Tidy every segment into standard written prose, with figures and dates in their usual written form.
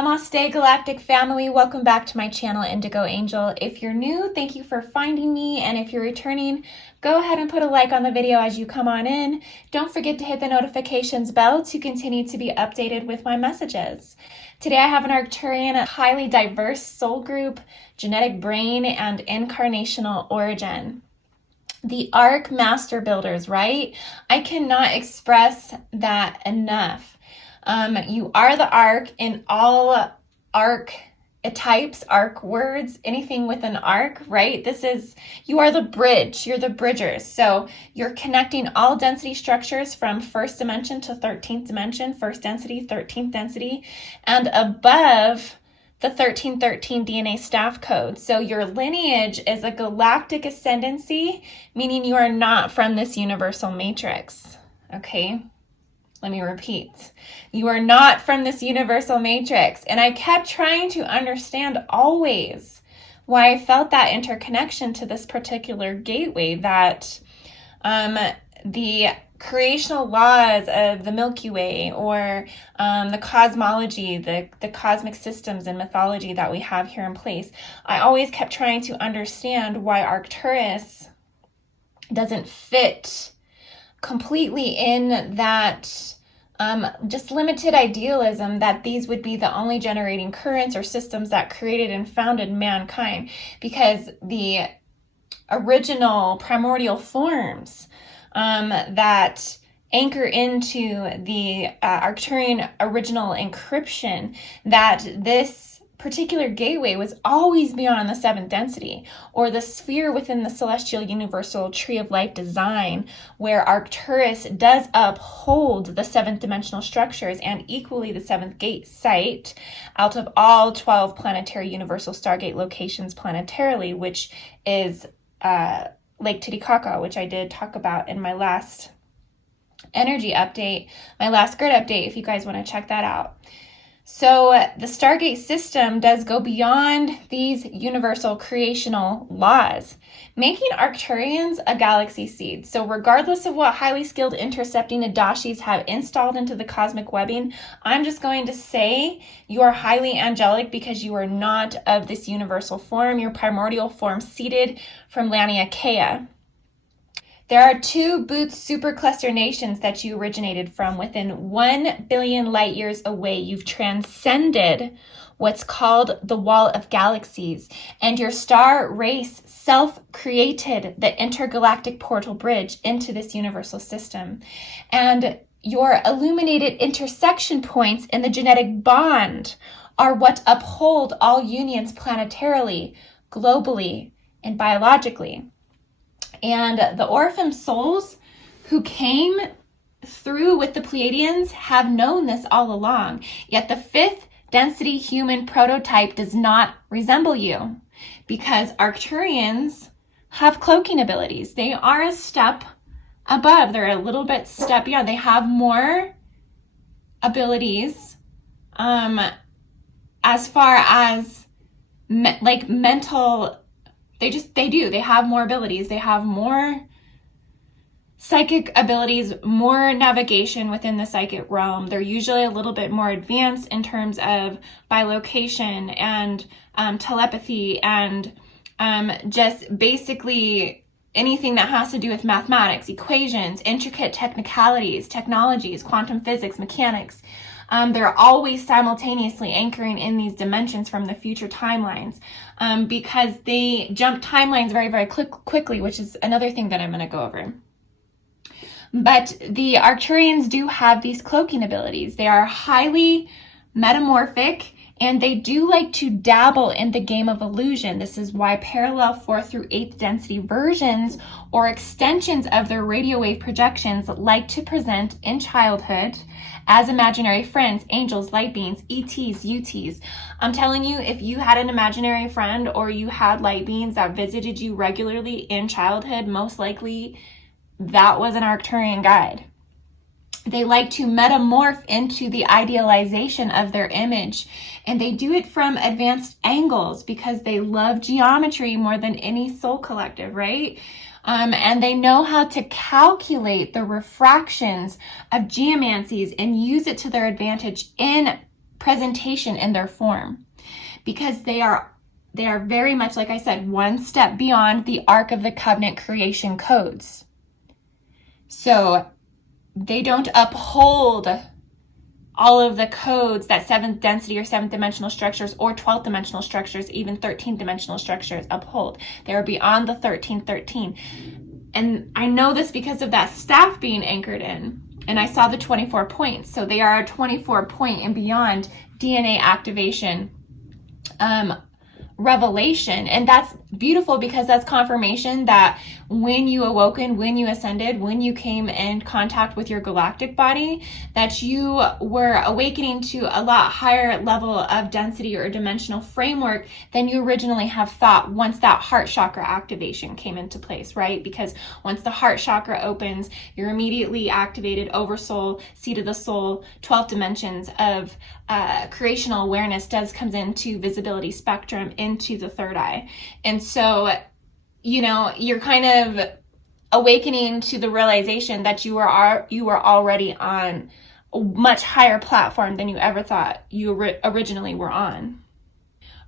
Namaste, Galactic family. Welcome back to my channel, Indigo Angel. If you're new, thank you for finding me. And if you're returning, go ahead and put a like on the video as you come on in. Don't forget to hit the notifications bell to continue to be updated with my messages. Today I have an Arcturian, highly diverse soul group, genetic brain, and incarnational origin. The Arc Master Builders, right? I cannot express that enough. You are the arc in all arc types, arc words, anything with an arc, right? You are the bridge, you're the bridgers. So you're connecting all density structures from first dimension to 13th dimension, first density, 13th density, and above the 1313 DNA staff code. So your lineage is a galactic ascendancy, meaning you are not from this universal matrix, okay? Let me repeat. You are not from this universal matrix. And I kept trying to understand always why I felt that interconnection to this particular gateway, that the creational laws of the Milky Way, or the cosmology, the cosmic systems and mythology that we have here in place. I always kept trying to understand why Arcturus doesn't fit completely in that just limited idealism that these would be the only generating currents or systems that created and founded mankind, because the original primordial forms that anchor into the Arcturian original encryption, that this particular gateway was always beyond the seventh density, or the sphere within the celestial universal tree of life design, where Arcturus does uphold the seventh dimensional structures and equally the seventh gate site out of all 12 planetary universal stargate locations planetarily, which is Lake Titicaca, which I did talk about in my last energy update, my last grid update, if you guys want to check that out. So the Stargate system does go beyond these universal creational laws, making Arcturians a galaxy seed. So regardless of what highly skilled intercepting Adashis have installed into the cosmic webbing, I'm just going to say you are highly angelic because you are not of this universal form, your primordial form seeded from Laniakea. There are 2 Booth supercluster nations that you originated from within 1 billion light years away. You've transcended what's called the wall of galaxies, and your star race self-created the intergalactic portal bridge into this universal system. And your illuminated intersection points in the genetic bond are what uphold all unions planetarily, globally, and biologically. And the oraphim souls who came through with the Pleiadians have known this all along. Yet the 5th density human prototype does not resemble you, because Arcturians have cloaking abilities. They are a step above. They're a little bit step beyond. They have more abilities as far as mental. They have more abilities. They have more psychic abilities, more navigation within the psychic realm. They're usually a little bit more advanced in terms of bilocation and telepathy and just basically anything that has to do with mathematics, equations, intricate technicalities, technologies, quantum physics, mechanics. They're always simultaneously anchoring in these dimensions from the future timelines, because they jump timelines very, very quickly, which is another thing that I'm going to go over. But the Arcturians do have these cloaking abilities. They are highly metamorphic, and they do like to dabble in the game of illusion. This is why parallel 4th through 8th density versions or extensions of their radio wave projections like to present in childhood as imaginary friends, angels, light beings, ETs, UTs. I'm telling you, if you had an imaginary friend or you had light beings that visited you regularly in childhood, most likely that was an Arcturian guide. They like to metamorph into the idealization of their image, and they do it from advanced angles because they love geometry more than any soul collective, right? And they know how to calculate the refractions of geomancies and use it to their advantage in presentation in their form, because they are very much, like I said, one step beyond the Ark of the Covenant creation codes. So they don't uphold all of the codes that 7th density or 7th dimensional structures or 12th dimensional structures, even 13th dimensional structures uphold. They are beyond the 1313. And I know this because of that staff being anchored in. And I saw the 24 points. So they are a 24 point and beyond DNA activation revelation. And that's beautiful, because that's confirmation that when you awoken, when you ascended, when you came in contact with your galactic body, that you were awakening to a lot higher level of density or dimensional framework than you originally have thought once that heart chakra activation came into place, right? Because once the heart chakra opens, you're immediately activated oversoul, seat of the soul, 12 dimensions of creational awareness comes into visibility spectrum, into the third eye. And so, you know, you're kind of awakening to the realization that you were already on a much higher platform than you ever thought you originally were on.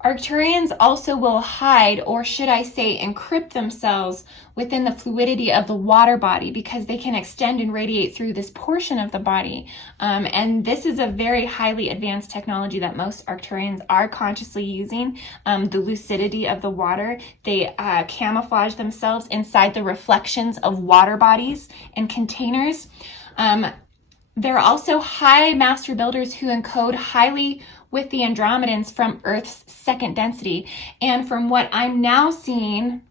Arcturians also will hide, or should I say encrypt themselves within the fluidity of the water body, because they can extend and radiate through this portion of the body. And this is a very highly advanced technology that most Arcturians are consciously using. The lucidity of the water. They camouflage themselves inside the reflections of water bodies and containers. There are also high master builders who encode highly with the Andromedans from Earth's 2nd density. And from what I'm now seeing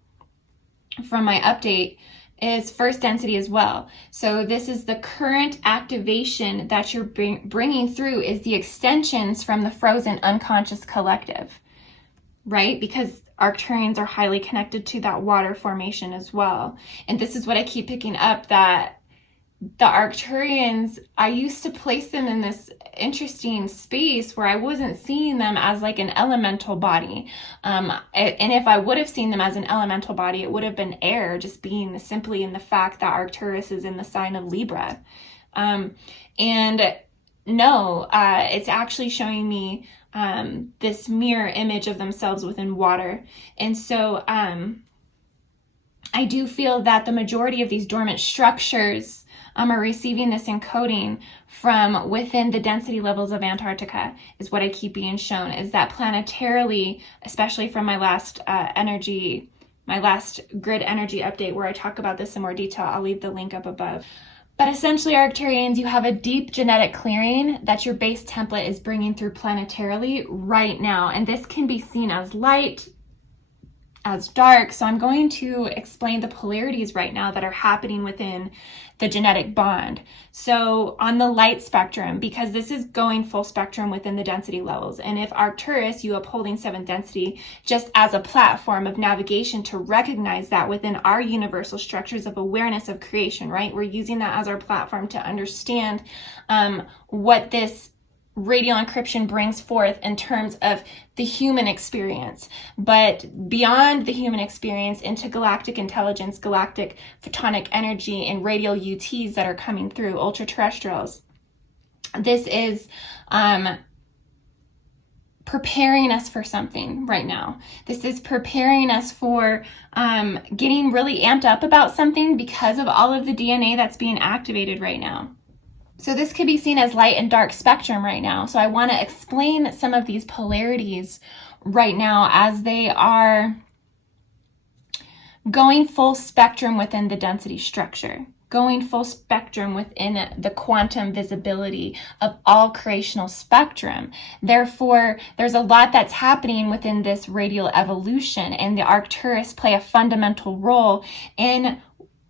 from my update is 1st density as well. So this is the current activation that you're bringing through, is the extensions from the frozen unconscious collective, right? Because Arcturians are highly connected to that water formation as well. And this is what I keep picking up, that the Arcturians, I used to place them in this interesting space where I wasn't seeing them as like an elemental body. And if I would have seen them as an elemental body, it would have been air, just being simply in the fact that Arcturus is in the sign of Libra. And no, it's actually showing me this mirror image of themselves within water. And so I do feel that the majority of these dormant structures are receiving this encoding from within the density levels of Antarctica, is what I keep being shown, is that planetarily, especially from my last grid energy update where I talk about this in more detail. I'll leave the link up above. But essentially, Arcturians, you have a deep genetic clearing that your base template is bringing through planetarily right now. And this can be seen as light, as dark. So I'm going to explain the polarities right now that are happening within the genetic bond. So on the light spectrum, because this is going full spectrum within the density levels. And if Arcturus, you upholding 7th density, just as a platform of navigation to recognize that within our universal structures of awareness of creation, right? We're using that as our platform to understand what this radial encryption brings forth in terms of the human experience. But beyond the human experience, into galactic intelligence, galactic photonic energy, and radial UTs that are coming through, ultra terrestrials. This is preparing us for something right now. This is preparing us for getting really amped up about something because of all of the DNA that's being activated right now. So this could be seen as light and dark spectrum right now. So I want to explain some of these polarities right now as they are going full spectrum within the density structure, going full spectrum within the quantum visibility of all creational spectrum. Therefore, there's a lot that's happening within this radial evolution, and the Arcturus play a fundamental role in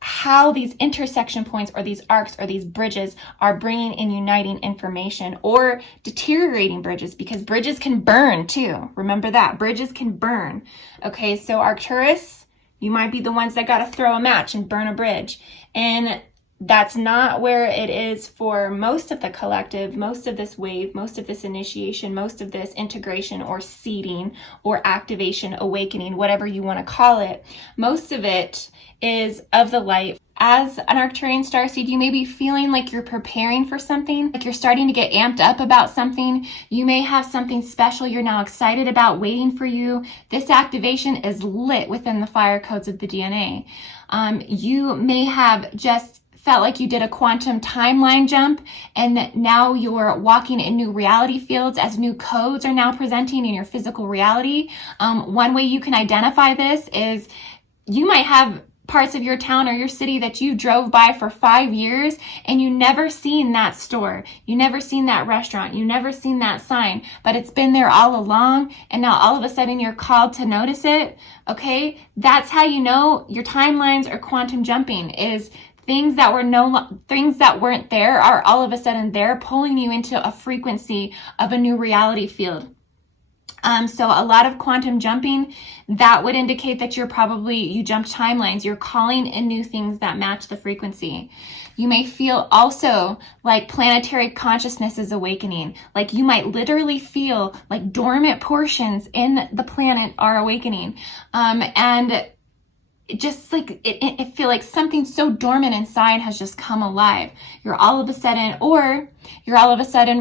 how these intersection points or these arcs or these bridges are bringing and uniting information, or deteriorating bridges, because bridges can burn too. Remember that, bridges can burn. Okay, so Arcturus, you might be the ones that got to throw a match and burn a bridge. And that's not where it is for most of the collective, most of this wave, most of this initiation, most of this integration or seeding or activation, awakening, whatever you want to call it. Most of it is of the light as an Arcturian starseed, you may be feeling like you're preparing for something, like you're starting to get amped up about something. You may have something special you're now excited about waiting for you. This activation is lit within the fire codes of the DNA. You may have just felt like you did a quantum timeline jump, and that now you're walking in new reality fields as new codes are now presenting in your physical reality. One way you can identify this is you might have parts of your town or your city that you drove by for 5 years and you never seen that store, you never seen that restaurant, you never seen that sign, but it's been there all along, and now all of a sudden you're called to notice it. Okay, that's how you know your timelines are quantum jumping, is things that weren't there are all of a sudden there, pulling you into a frequency of a new reality field. So a lot of quantum jumping, that would indicate that you jumped timelines. You're calling in new things that match the frequency. You may feel also like planetary consciousness is awakening. Like you might literally feel like dormant portions in the planet are awakening. And just like it feel like something so dormant inside has just come alive. You're all of a sudden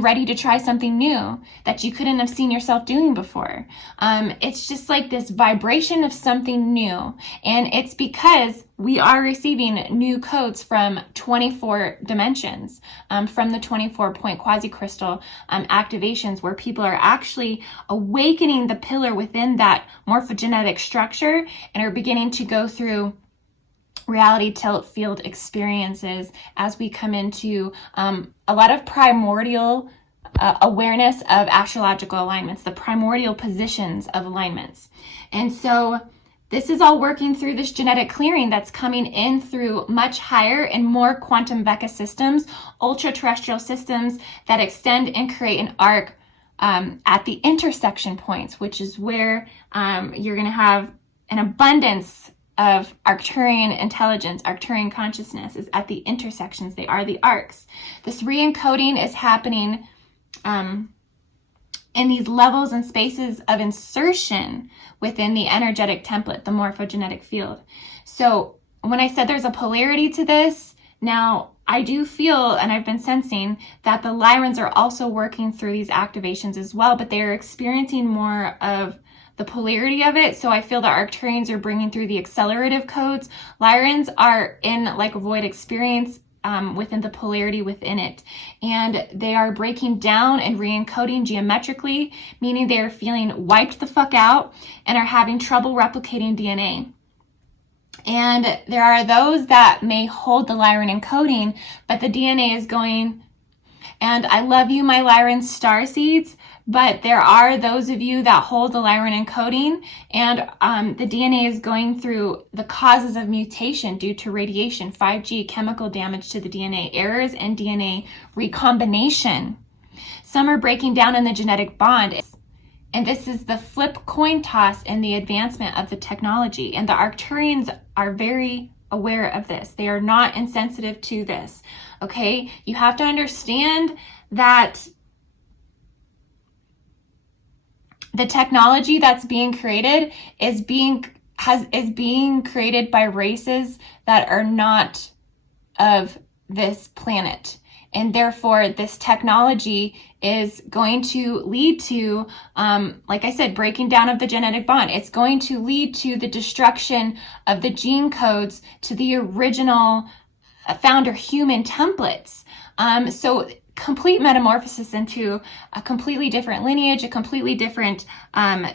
ready to try something new that you couldn't have seen yourself doing before. It's just like this vibration of something new, and it's because we are receiving new codes from 24 dimensions, from the 24-point quasi-crystal activations, where people are actually awakening the pillar within that morphogenetic structure and are beginning to go through reality tilt field experiences as we come into a lot of primordial awareness of astrological alignments, the primordial positions of alignments. And so this is all working through this genetic clearing that's coming in through much higher and more quantum Vecca systems, ultra-terrestrial systems that extend and create an arc at the intersection points, which is where you're going to have an abundance of Arcturian intelligence. Arcturian consciousness is at the intersections. They are the arcs. This re-encoding is happening in these levels and spaces of insertion within the energetic template, the morphogenetic field. So when I said there's a polarity to this, now I do feel, and I've been sensing, that the Lyrans are also working through these activations as well, but they're experiencing more of the polarity of it. So I feel that Arcturians are bringing through the accelerative codes. Lyrans are in like a void experience within the polarity within it. And they are breaking down and re-encoding geometrically, meaning they are feeling wiped the fuck out and are having trouble replicating DNA. And there are those that may hold the Lyran encoding, but the DNA is going, and I love you, my Lyran starseeds, but there are those of you that hold the Lyran encoding, and the DNA is going through the causes of mutation due to radiation, 5G, chemical damage to the DNA, errors and DNA recombination. Some are breaking down in the genetic bond. And this is the flip coin toss in the advancement of the technology. And the Arcturians are very aware of this. They are not insensitive to this. Okay? You have to understand that the technology that's being created is being created by races that are not of this planet. And therefore, this technology is going to lead to, like I said, breaking down of the genetic bond. It's going to lead to the destruction of the gene codes to the original founder human templates. So complete metamorphosis into a completely different lineage, a completely different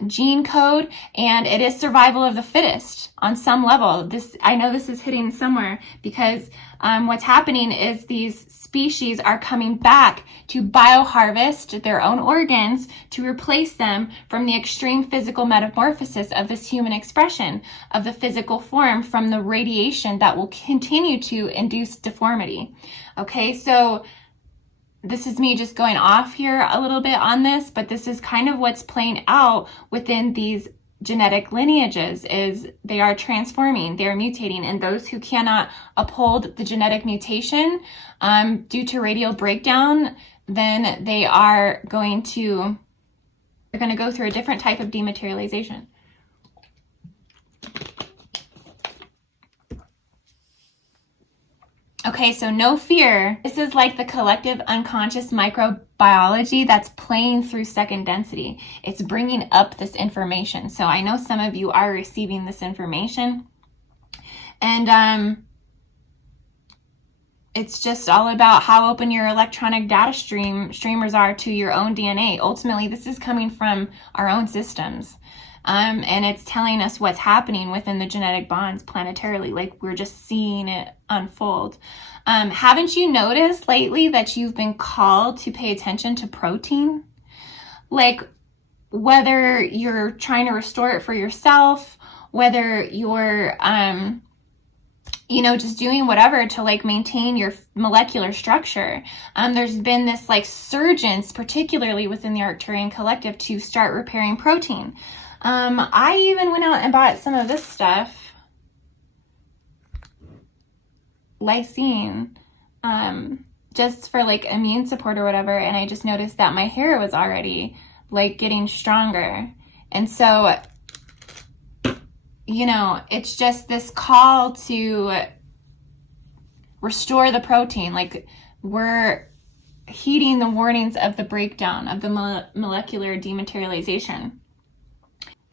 gene code, and it is survival of the fittest on some level. I know this is hitting somewhere because what's happening is these species are coming back to bioharvest their own organs to replace them from the extreme physical metamorphosis of this human expression of the physical form from the radiation that will continue to induce deformity. Okay, so this is me just going off here a little bit on this, but this is kind of what's playing out within these genetic lineages, is they are transforming, they are mutating, and those who cannot uphold the genetic mutation due to radial breakdown, then they're going to go through a different type of dematerialization. Okay, so no fear. This is like the collective unconscious microbiology that's playing through second density. It's bringing up this information. So I know some of you are receiving this information. And it's just all about how open your electronic data streamers are to your own DNA. Ultimately, this is coming from our own systems. And it's telling us what's happening within the genetic bonds planetarily. Like, we're just seeing it unfold. Haven't you noticed lately that you've been called to pay attention to protein? Like, whether you're trying to restore it for yourself, whether you're just doing whatever to like maintain your molecular structure. There's been this like surgence, particularly within the Arcturian collective, to start repairing protein. I even went out and bought some of this stuff, lysine, just for like immune support or whatever. And I just noticed that my hair was already like getting stronger. And so, it's just this call to restore the protein. Like, we're heeding the warnings of the breakdown of the molecular dematerialization.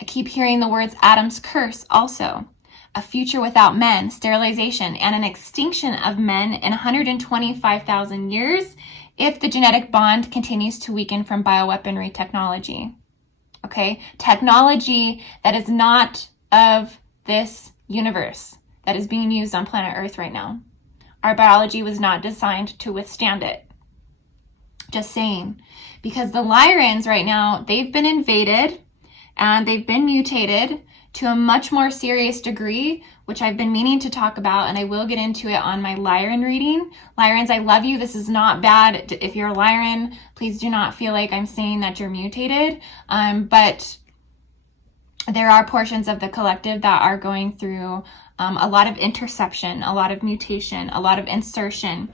I keep hearing the words Adam's curse also. A future without men, sterilization, and an extinction of men in 125,000 years if the genetic bond continues to weaken from bioweaponry technology. Okay? Technology that is not of this universe, that is being used on planet Earth right now. Our biology was not designed to withstand it. Just saying. Because the Lyrians right now, they've been invaded and they've been mutated to a much more serious degree, which I've been meaning to talk about, and I will get into it on my Lyran reading. Lyrians, I love you. This is not bad. If you're a Lyran, please do not feel like I'm saying that you're mutated. But there are portions of the collective that are going through a lot of interception, a lot of mutation, a lot of insertion.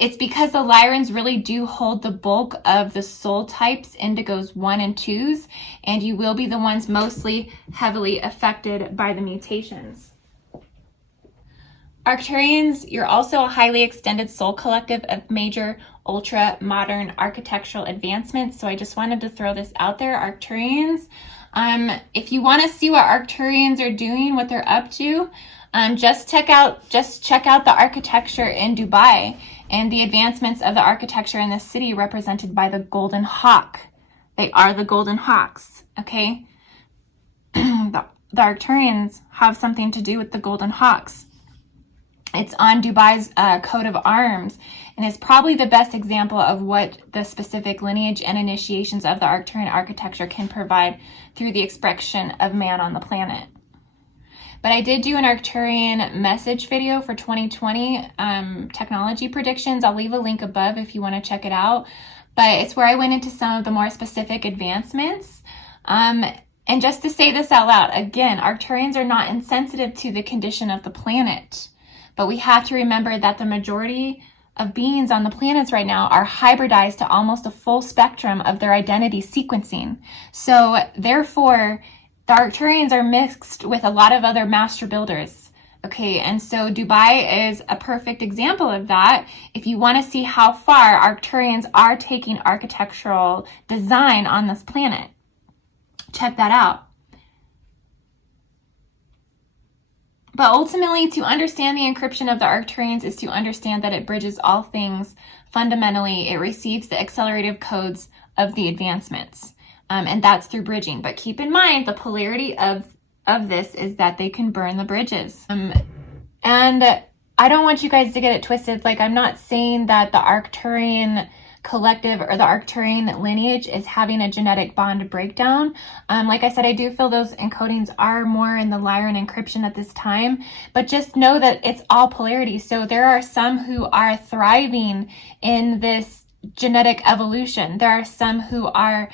It's because the Lyrians really do hold the bulk of the soul types, indigos 1 and 2s, and you will be the ones mostly heavily affected by the mutations. Arcturians, you're also a highly extended soul collective of major ultra-modern architectural advancements, so I just wanted to throw this out there, Arcturians. If you want to see what Arcturians are doing, what they're up to, just check out the architecture in Dubai and the advancements of the architecture in the city represented by the Golden Hawk. They are the Golden Hawks, okay? The Arcturians have something to do with the Golden Hawks. It's on Dubai's coat of arms, and is probably the best example of what the specific lineage and initiations of the Arcturian architecture can provide through the expression of man on the planet. But I did do an Arcturian message video for 2020 technology predictions. I'll leave a link above if you want to check it out. But it's where I went into some of the more specific advancements. And just to say this out loud, again, Arcturians are not insensitive to the condition of the planet. But we have to remember that the majority of beings on the planets right now are hybridized to almost a full spectrum of their identity sequencing. So therefore, the Arcturians are mixed with a lot of other master builders. Okay, and so Dubai is a perfect example of that. If you want to see how far Arcturians are taking architectural design on this planet, check that out. But ultimately, to understand the encryption of the Arcturians is to understand that it bridges all things. Fundamentally, it receives the accelerative codes of the advancements. And that's through bridging. But keep in mind, the polarity of this is that they can burn the bridges. And I don't want you guys to get it twisted. Like, I'm not saying that the Arcturian collective or the Arcturian lineage is having a genetic bond breakdown. Like I said, I do feel those encodings are more in the Lyran encryption at this time, but just know that it's all polarity. So there are some who are thriving in this genetic evolution. There are some who are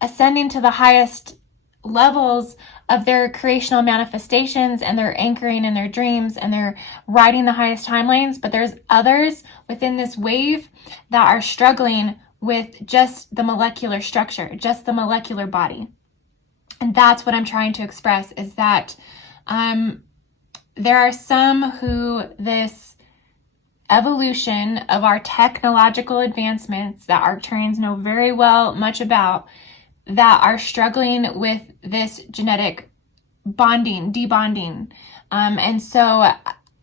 ascending to the highest levels of their creational manifestations, and they're anchoring in their dreams, and they're riding the highest timelines. But there's others within this wave that are struggling with just the molecular structure, just the molecular body. And that's what I'm trying to express, is that there are some who this evolution of our technological advancements that Arcturians know very well much about, that are struggling with this genetic debonding. And so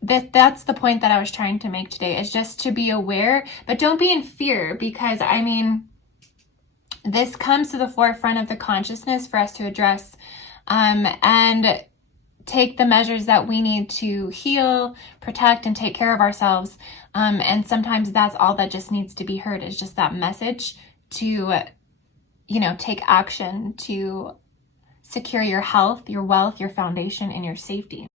that's the point that I was trying to make today, is just to be aware, but don't be in fear, because I mean, this comes to the forefront of the consciousness for us to address and take the measures that we need to heal, protect, and take care of ourselves. And sometimes that's all that just needs to be heard, is just that message to, take action to secure your health, your wealth, your foundation, and your safety.